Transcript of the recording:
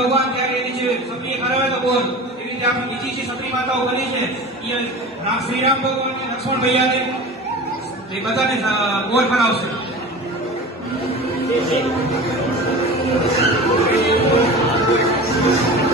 ભગવાન ત્યારે એની જે સપની કરાવે તો બોલ એવી રીતે આપણે બીજી જે સપની માતાઓ બની છે એ શ્રીરામ ભગવાન લક્ષ્મણ ભૈયાને એ બધાને બોલ કરાવશે. Thank you.